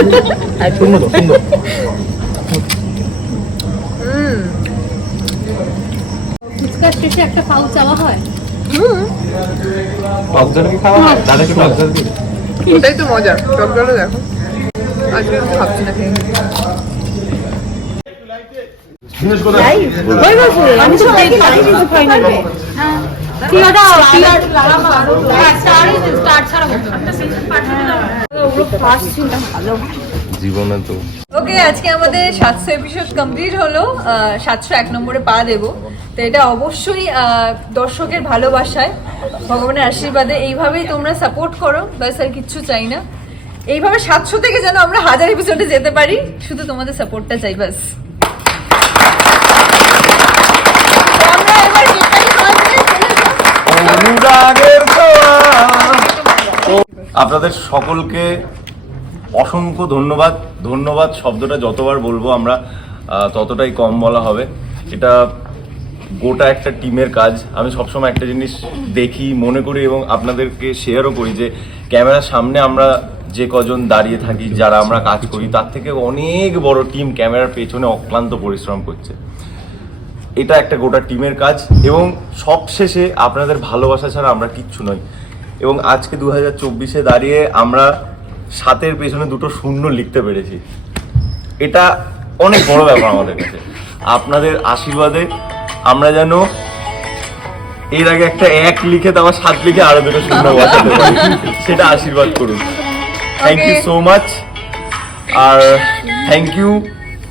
সুন্দর সুন্দর। ফুচকার শেষে একটা পাউ চাওয়া হয়। টকজল কি খাওয়া হয়? দাদা কি টকজল কি? ওটাই তো মজা, টক জলও দেখো। আজকে আমি ভাবছি না খেয়ে নিতে। আমি তো খাই কিছু খাই না। জীবনে তো ওকে, আজকে আমাদের 700 এপিসোড কমপ্লিট হলো। 701 নম্বরে পা দেবো। তো এটা অবশ্যই দর্শকের ভালোবাসায়, ভগবানের আশীর্বাদে এইভাবেই তোমরা সাপোর্ট করো, ব্যাস আর কিচ্ছু চাই না। এইভাবে 700 থেকে যেন আমরা 1000 এপিসোডে যেতে পারি, শুধু তোমাদের সাপোর্টটা চাই ব্যাস। আপনাদের সকলকে অসংখ্য ধন্যবাদ। ধন্যবাদ শব্দটা যতবার বলবো আমরা ততটাই কম বলা হবে। এটা গোটা একটা টিমের কাজ। আমি সবসময় একটা জিনিস দেখি, মনে করি এবং আপনাদেরকে শেয়ারও করি যে ক্যামেরার সামনে আমরা যে কজন দাঁড়িয়ে থাকি, যারা আমরা কাজ করি, তার থেকে অনেক বড় টিম ক্যামেরার পেছনে অক্লান্ত পরিশ্রম করছে। এটা একটা গোটা টিমের কাজ এবং সবশেষে আপনাদের ভালোবাসা ছাড়া আমরা কিচ্ছু নই। এবং আজকে 2024-এ দাঁড়িয়ে আমরা 7-এর পেছনে 2টো শূন্য লিখতে পেরেছি। এটা অনেক বড় ব্যাপার আমাদের কাছে। আপনাদের আশীর্বাদে আমরা যেন এর আগে একটা 1 লিখে তারপর 7 লিখে আরো 2টো শূন্য বসাতে পারি, সেটা আশীর্বাদ করুন। Thank you so much. আর থ্যাংক ইউ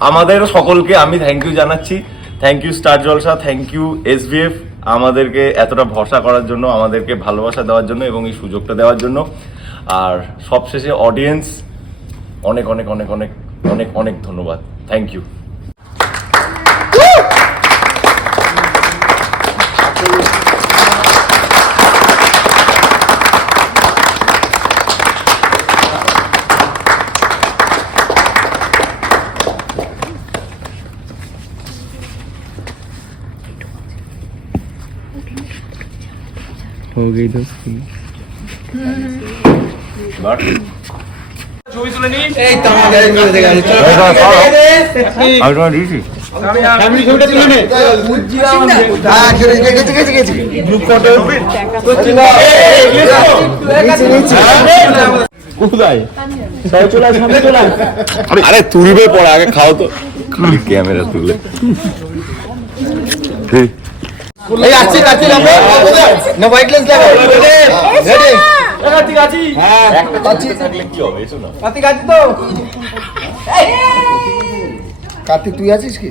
আমাদের সকলকে, আমি থ্যাংক ইউ জানাচ্ছি। Thank you star Jalsha, thank you SBF আমাদেরকে এতটা ভরসা করার জন্য, আমাদেরকে ভালোবাসা দেওয়ার জন্য এবং এই সুযোগটা দেওয়ার জন্য। আর সবশেষে অডিয়েন্স, অনেক অনেক অনেক অনেক অনেক অনেক ধন্যবাদ। Thank you. हो गई दोस्ती। আরে তুলবে পরে, আগে খাও তো। খালি ক্যামেরা তুলে এই আসছে কাছে নাম্বার না হোয়াইট লেন্স লাগা রেডি কাতি কাতি হ্যাঁ একটা কাতি থাকলে কি হবে এসো না কাতি কাতি তো কাতি তুই আছিস কি?